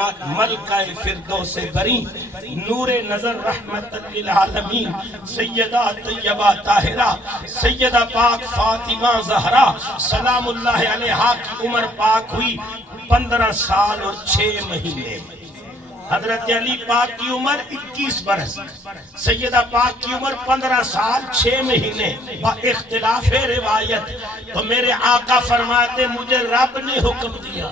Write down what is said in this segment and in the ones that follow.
ملکہ فردوس بری نور نظر رحمت للعالمین سیدہ طیبہ طاہرہ سیدہ پاک فاطمہ زہرا سلام اللہ علیہا کی عمر پاک ہوئی 15 سال اور 6 مہینے۔ حضرت علی پاک کی عمر 21 برس، سیدہ پاک کی عمر 15 سال 6 مہینے با اختلاف روایت۔ تو میرے آقا فرماتے مجھے رب نے حکم دیا،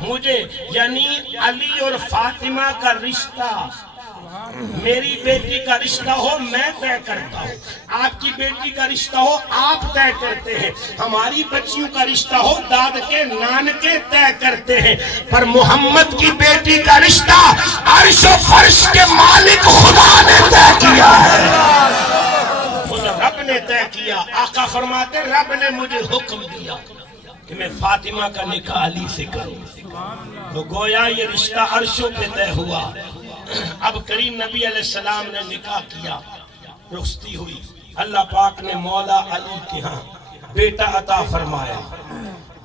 مجھے یعنی علی اور فاطمہ کا رشتہ، میری بیٹی کا رشتہ ہو میں طے کرتا ہوں، آپ کی بیٹی کا رشتہ ہو آپ طے کرتے ہیں، ہماری بچیوں کا رشتہ ہو داد کے نان کے طے کرتے ہیں، پر محمد کی بیٹی کا رشتہ عرش و فرش کے مالک خدا نے طے کیا ہے، خود رب نے طے کیا۔ آقا فرماتے رب نے مجھے حکم دیا کہ میں فاطمہ کا نکاح علی سے کروں، تو گویا یہ رشتہ عرشوں پہ طے ہوا۔ اب کریم نبی علیہ السلام نے نکاح کیا، رخصتی ہوئی، اللہ پاک نے مولا علی کے ہاں بیٹا عطا فرمایا۔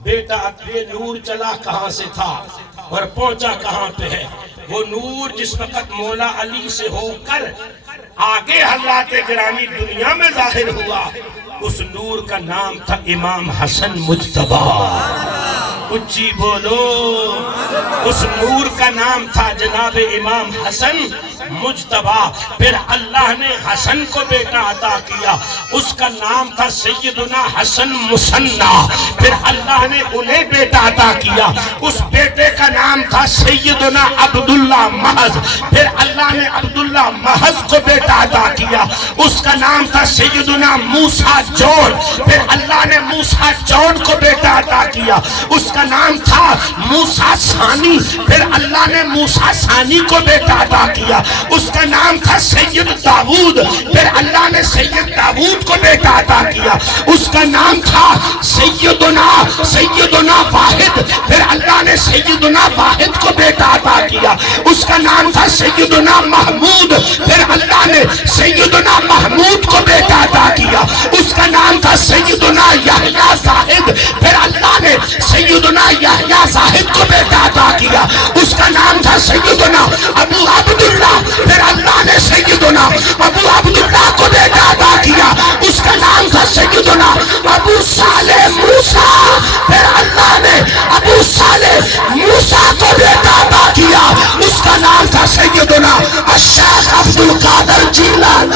بیٹا یہ نور چلا کہاں سے تھا اور پہنچا کہاں پہ ہے؟ وہ نور جس وقت مولا علی سے ہو کر آگے حضرات گرامی دنیا میں ظاہر ہوا، اس نور کا نام تھا امام حسن مجتبی۔ اچھی بولو، اس نور کا نام تھا جناب امام حسن مجتبی۔ پھر اللہ نے حسن کو بیٹا عطا کیا، اس کا نام تھا سیدنا حسن مثنی۔ پھر اللہ نے انہیں بیٹا عطا کیا، اس بیٹے کا نام تھا سیدنا عبداللہ محض۔ پھر اللہ نے عبداللہ محض کو بیٹا عطا کیا، اس کا نام تھا سیدنا موسیٰ جون۔ پھر اللہ نے موسیٰ جون کو بیٹا عطا کیا، اس کا نام تھا موسیٰ ثانی۔ پھر اللہ نے موسیٰ ثانی کو بیٹا عطا کیا، اس کا نام تھا سید داؤد۔ پھر اللہ نے سید داؤد کو بیٹا عطا کیا، اس کا نام تھا سیدنا واحد۔ پھر اللہ نے سیدنا واحد کو بیٹا عطا کیا، اس کا نام تھا سیدنا محمود۔ پھر اللہ نے سیدنا محمود کو بیٹا عطا کیا، اس کا نام تھا سیدنا یحییٰ زاہد۔ پھر اللہ نے سیدنا یحییٰ زاہد کو بیٹا عطا کیا، اس کا نام تھا سیدنا ابو عبداللہ۔ پھر اللہ نے سیدنا ابو عبداللہ کو بیٹا عطا کیا، اس کا نام تھا سیدنا ابو صالح موسیٰ۔ پھر اللہ نے ابو صالح موسیٰ کو بیٹا عطا کیا، اس کا نام تھا سیدنا الشیخ عبدالقادر جیلانی۔